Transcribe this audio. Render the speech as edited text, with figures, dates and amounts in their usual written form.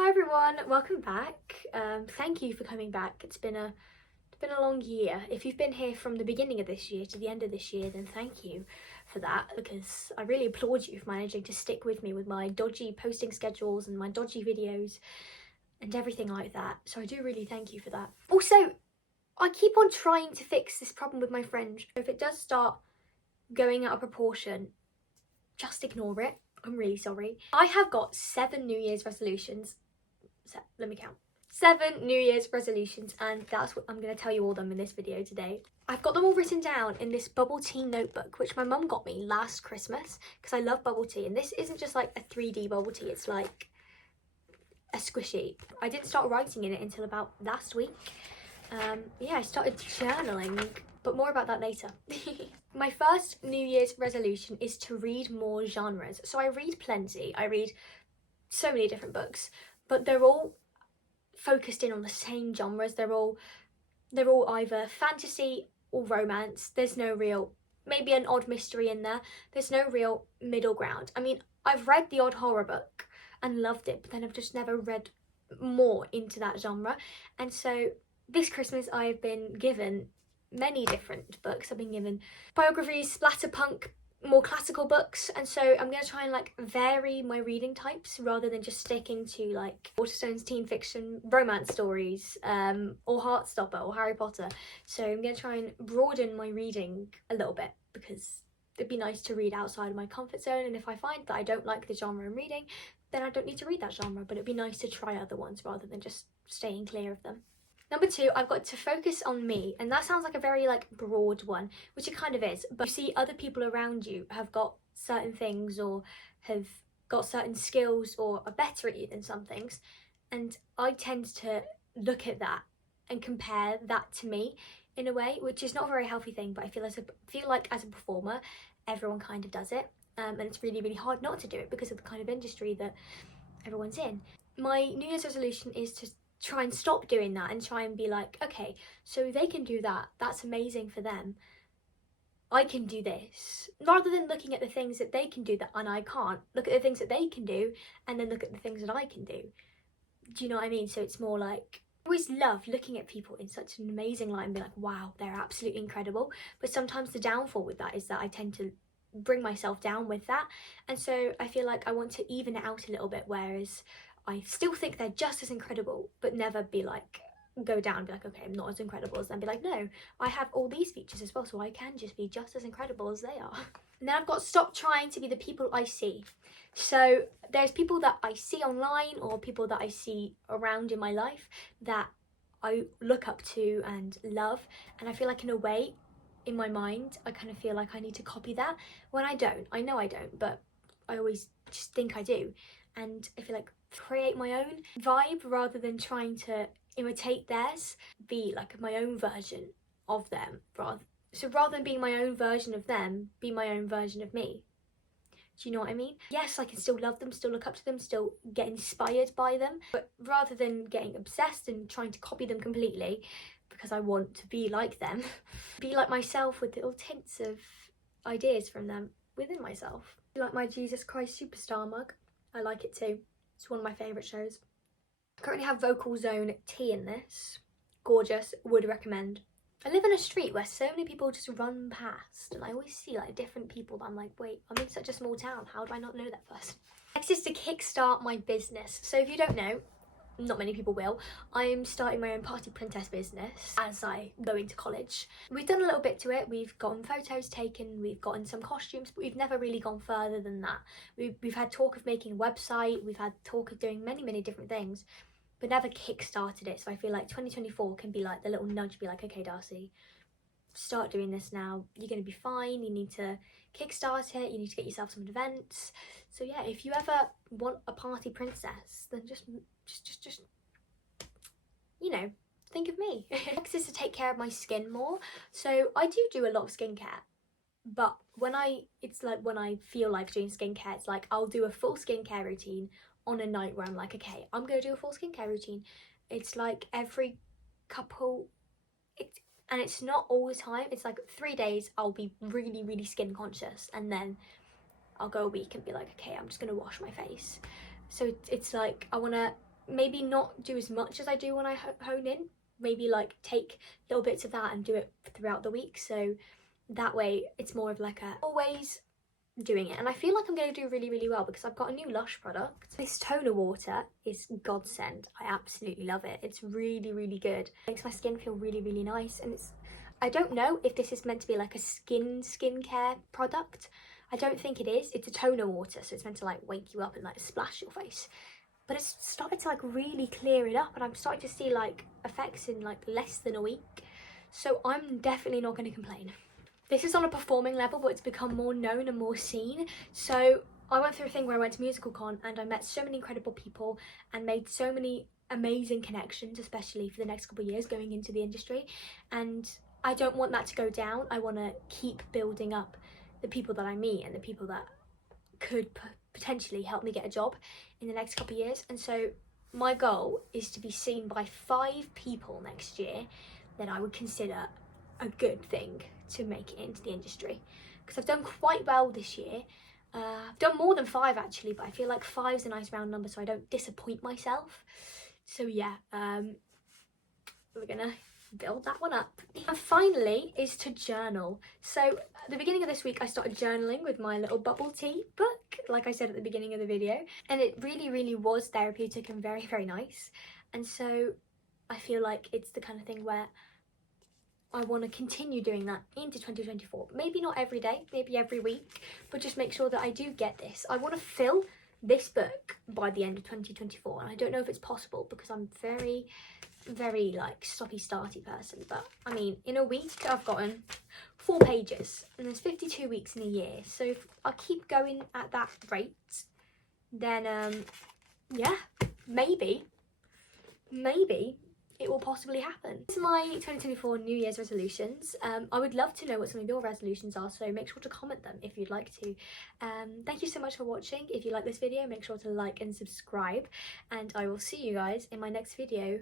Hi everyone, welcome back. Thank you for coming back. It's been a long year. If you've been here from the beginning of this year to the end of this year, then thank you for that, because I really applaud you for managing to stick with me with my dodgy posting schedules and my dodgy videos and everything like that. So I do really thank you for that. Also, I keep on trying to fix this problem with my friend. If it does start going out of proportion, just ignore it. I'm really sorry. I have got 7 New Year's resolutions. Let me count. 7 New Year's resolutions, and that's what I'm going to tell you all them in this video today. I've got them all written down in this bubble tea notebook, which my mum got me last Christmas because I love bubble tea. And this isn't just like a 3D bubble tea, it's like a squishy. I didn't start writing in it until about last week. Yeah, I started journaling, but more about that later. My first New Year's resolution is to read more genres. So I read plenty. I read so many different books, but they're all focused in on the same genres. They're all either fantasy or romance. There's no real, maybe an odd mystery in there. There's no real middle ground. I mean, I've read the odd horror book and loved it, but then I've just never read more into that genre. And so this Christmas I've been given many different books. I've been given biographies, splatterpunk, more classical books, and so I'm going to try and like vary my reading types rather than just sticking to like Waterstone's teen fiction romance stories or Heartstopper or Harry Potter. So I'm going to try and broaden my reading a little bit, because it'd be nice to read outside of my comfort zone, and if I find that I don't like the genre I'm reading, then I don't need to read that genre, but it'd be nice to try other ones rather than just staying clear of them. Number 2, I've got to focus on me, and that sounds like a very like broad one, which it kind of is, but you see other people around you have got certain things or have got certain skills or are better at you than some things, and I tend to look at that and compare that to me in a way, which is not a very healthy thing, but I feel like as a performer everyone kind of does it, and it's really, really hard not to do it because of the kind of industry that everyone's in. My New Year's resolution is to try and stop doing that and try and be like, okay, so they can do that, that's amazing for them, I can do this, rather than looking at the things that they can do that and I can't. Look at the things that they can do and then look at the things that I can do. Do you know what I mean? So it's more like, I always love looking at people in such an amazing light and be like, wow, they're absolutely incredible. But sometimes the downfall with that is that I tend to bring myself down with that, and so I feel like I want to even it out a little bit, whereas I still think they're just as incredible, but never be like, go down and be like, okay, I'm not as incredible as them. Be like, no, I have all these features as well, so I can just be just as incredible as they are. And then I've got to stop trying to be the people I see. So there's people that I see online or people that I see around in my life that I look up to and love, and I feel like in a way, in my mind, I kind of feel like I need to copy that when I don't. I know I don't, but I always just think I do. And I feel like create my own vibe rather than trying to imitate theirs, be like my own version of them. So rather than being my own version of them, be my own version of me. Do you know what I mean? Yes, I can still love them, still look up to them, still get inspired by them, but rather than getting obsessed and trying to copy them completely because I want to be like them, be like myself with little tints of ideas from them within myself. Like my Jesus Christ Superstar mug, I like it too. It's one of my favourite shows. I currently have Vocal Zone tea in this. Gorgeous, would recommend. I live in a street where so many people just run past, and I always see like different people that I'm like, wait, I'm in such a small town, how do I not know that person? Next is to kickstart my business. So if you don't know, not many people will, I'm starting my own party princess business as I go into college. We've done a little bit to it. We've gotten photos taken, we've gotten some costumes, but we've never really gone further than that. We've had talk of making a website, we've had talk of doing many different things, but never kick-started it. So I feel like 2024 can be like the little nudge, be like, okay Darcey, start doing this now, you're going to be fine, you need to kickstart it, you need to get yourself some events. So yeah, if you ever want a party princess, then just you know, think of me. Next is to take care of my skin more. So I do a lot of skincare, but when I feel like doing skincare, it's like I'll do a full skincare routine on a night where I'm like, okay, I'm gonna do a full skincare routine. It's like every couple, and it's not all the time. It's like 3 days I'll be really skin conscious, and then I'll go a week and be like, okay, I'm just gonna wash my face. So it's like I want to maybe not do as much as I do when I hone in. Maybe like take little bits of that and do it throughout the week, so that way it's more of like a always doing it. And I feel like I'm going to do really, really well because I've got a new Lush product. This toner water is godsend. I absolutely love it. It's really, really good. It makes my skin feel really, really nice. And it's, I don't know if this is meant to be like a skincare product. I don't think it is. It's a toner water, so it's meant to like wake you up and like splash your face. But it's started to like really clear it up, and I'm starting to see like effects in like less than a week. So I'm definitely not going to complain. This is on a performing level, but it's become more known and more seen. So I went through a thing where I went to MusicalCon and I met so many incredible people and made so many amazing connections, especially for the next couple of years going into the industry. And I don't want that to go down. I want to keep building up the people that I meet and the people that could potentially help me get a job in the next couple of years. And so my goal is to be seen by 5 people next year that I would consider a good thing to make it into the industry, because I've done quite well this year. I've done more than 5 actually, but I feel like 5 is a nice round number so I don't disappoint myself. So yeah, we're gonna build that one up. And finally is to journal. So at the beginning of this week I started journaling with my little bubble tea book, like I said at the beginning of the video, and it really, really was therapeutic and very, very nice. And so I feel like it's the kind of thing where I want to continue doing that into 2024. Maybe not every day, maybe every week, but just make sure that I do get this. I want to fill this book by the end of 2024, and I don't know if it's possible because I'm very, very like stoppy-starty person. But I mean, in a week I've gotten 4 pages, and there's 52 weeks in a year. So if I keep going at that rate, then yeah, maybe it will possibly happen. This is my 2024 New Year's resolutions. I would love to know what some of your resolutions are, so make sure to comment them if you'd like to. Thank you so much for watching. If you like this video, make sure to like and subscribe, and I will see you guys in my next video.